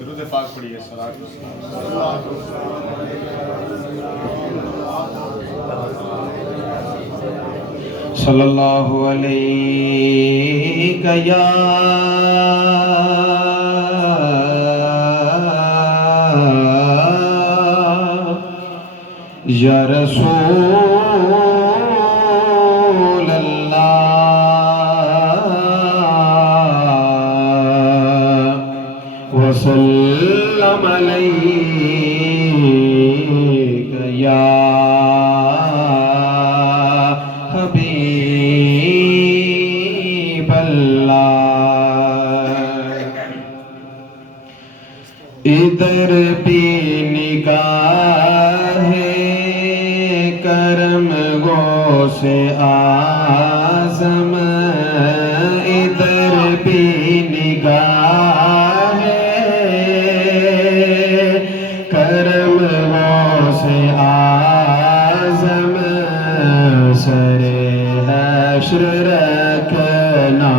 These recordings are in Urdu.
درود پاک پڑھیے. صلی اللہ علیہ یا رسول اللہ وسلم علیک یا حبیب اللہ. ادھر بھی نگاہ کرم غوث اعظم، ادھر بھی نگاہ کرم غوث اعظم، سر حشر رکھنا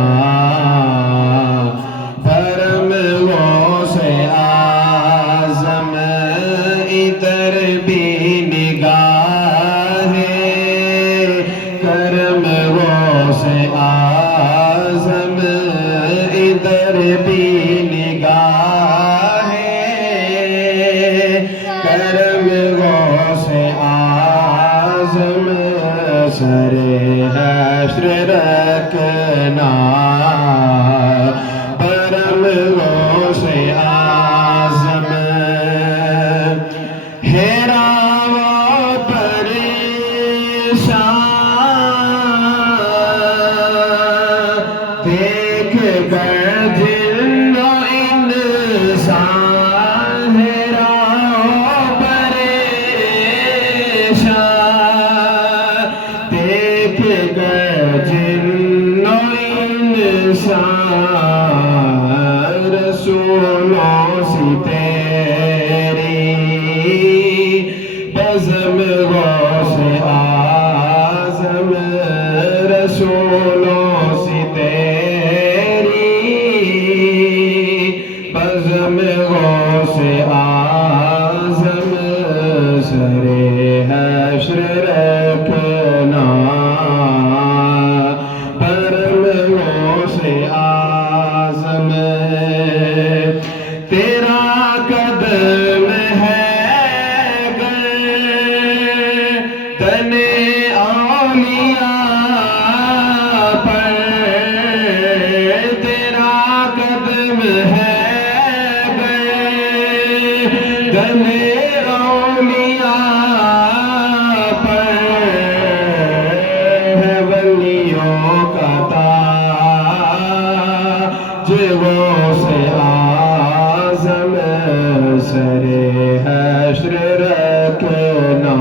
بھرم غوث اعظم، ادھر بھی نگاہ کرم غوث اعظم، ادھر بھی نگاہ کرم غوث اعظم، سر حشر رکھنا بھرم غوث اعظم. حیران و پریشان دیکھ کر جن و انسان، حیران و پریشان دیکھ کر جن و انسان، رسولوں سے تیری بزم غوث اعظم، رسولوں سے تیری بزم غوث اعظم، سر حشر رکھنا بھرم غوث اعظم. تیرا قدم ہے گردن اولیاء پر، تیرا قدم ہے گردن اولیاء پر، ہے ولیوں کا تاج غوث اعظم، سر حشر رکھنا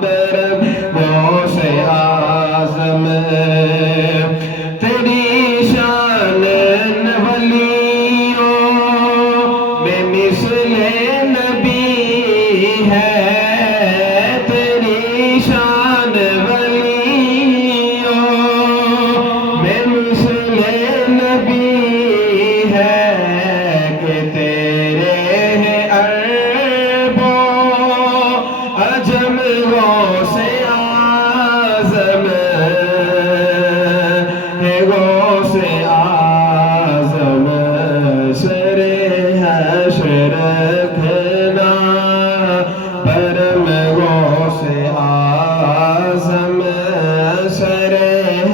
بھرم غوث اعظم. تیری شان ولیوں میں مثل نبی ہے، تیری شان ولیوں میں مثل نبی ہے، کہ تیرے ہیں عرب و عجم غوث اعظم، ہے غوث اعظم، سر حشر رکھنا بھرم غوث اعظم، سر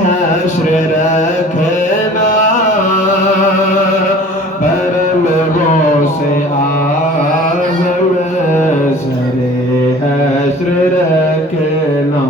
حشر رکھنا بھرم غوث اعظم، سر حشر رکھنا